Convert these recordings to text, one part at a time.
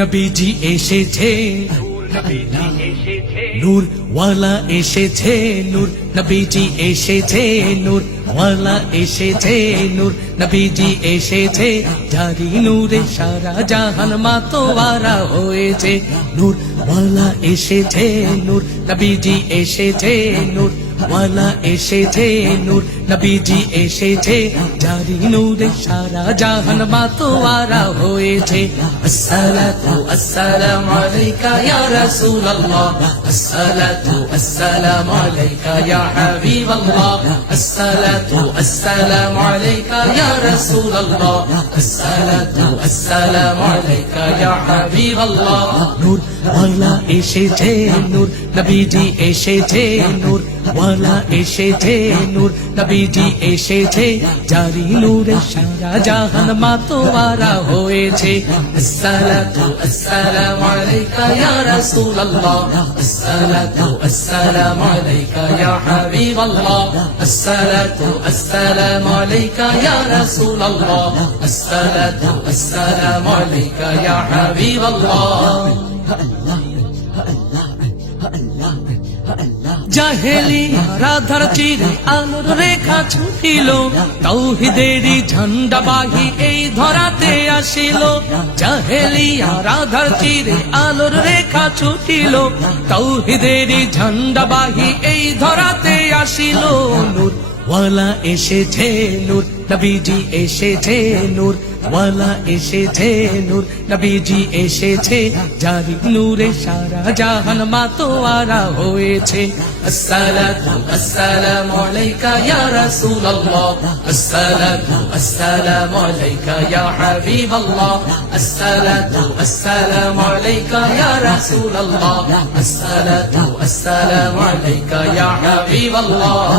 নবীজি এসেছে, নূর ওয়ালা এসেছে, নূর নবীজি এসেছে, নূর ওয়ালা এসেছে, নূর নবীজি এসেছে, জারি নূরে সারা জাহান মাতোয়ারা হয়েছে। নূর ওয়ালা এসেছে, নূর নবীজি এসেছে, নূর ওয়ালা এসেছে, নূর নবীজি এসেছে, জারি নূরে সারা জাহান মাতোয়ারা হয়েছে। আসসালাতু আসসালামু আলাইকা ইয়া রাসূলুল্লাহ, আসসালাতু আসসালামু আলাইকা ইয়া হাবিবাল্লাহ, আসসালাতু আসসালামু আলাইকা ইয়া রাসূলুল্লাহ, আসসালাতু আসসালামু আলাইকা ইয়া হাবিবাল্লাহ। নূর ওয়ালা এসেছে, নূর নবীজি এসেছে, নূর ওয়ালা এসেছে, নূর নবীজি এসেছে, জারি নূরে সারা জাহান মাতোয়ারা হয়েছে। আসসালাতু আসসালামু আলাইকা ইয়া রাসূলুল্লাহ, আসসালাতু আসসালামু আলাইকা ইয়া হাবিবাল্লাহ, আসসালাতু আসসালামু আলাইকা ইয়া রাসূলুল্লাহ, আসসালাতু আসসালামু আলাইকা ইয়া হাবিবাল্লাহ। জাহেলিয়ারা ধার চিরে আলোর রেখা ছুটিল, তাওহীদেরই ঝান্ডাবাহী এই ধরাতে আসিল। জাহেলিয়ারা ধার চিরে আলোর রেখা ছুটিল, তাওহীদেরই ঝান্ডাবাহী এই ধরাতে আসিল। নূর ওয়ালা এসেছে, নূর নবীজি এসেছে, নূর ওয়ালা এসেছে, নূর নবীজি এসেছে, জারি নূরে সারা জাহান মাতোয়ারা হয়েছে। আসসালাতু আসসালামু আলাইকা ইয়া রাসূলুল্লাহ, আসসালাতু আসসালামু আলাইকা ইয়া হাবিবাল্লাহ, আসসালাতু আসসালামু আলাইকা ইয়া রাসূলুল্লাহ, আসসালাতু আসসালামু আলাইকা ইয়া হাবিবাল্লাহ।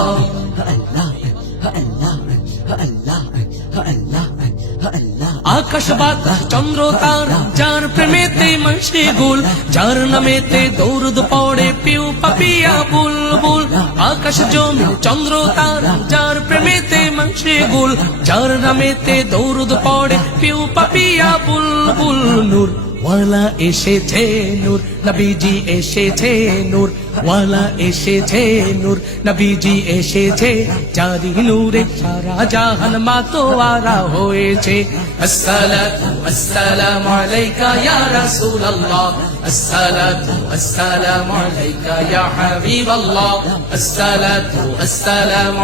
আকাশ বাতাস চন্দ্র তারা যার প্রেমেতে মশগুল, যার নামেতে দৌড় পড়ে পিউ পাপিয়া বুলবুল। আকাশ জমি চন্দ্র তারা যার প্রেমেতে মশগুল, যার নামেতে দৌড় পড়ে পিউ পাপিয়া বুলবুল। নূর ওয়ালা এসেছে, নূর নবীজি এসেছে, নূর ওয়ালা এসেছে, নূর নবীজি এসেছে, জারি নূরে সারা জাহান মাতোয়ারা হয়েছে। আসসালাতু আসসালামু আলাইকা ইয়া রাসূলুল্লাহ, আসসালাতু আসসালামু আলাইকা ইয়া হাবিবাল্লাহ, আসসালাতু আসসালামু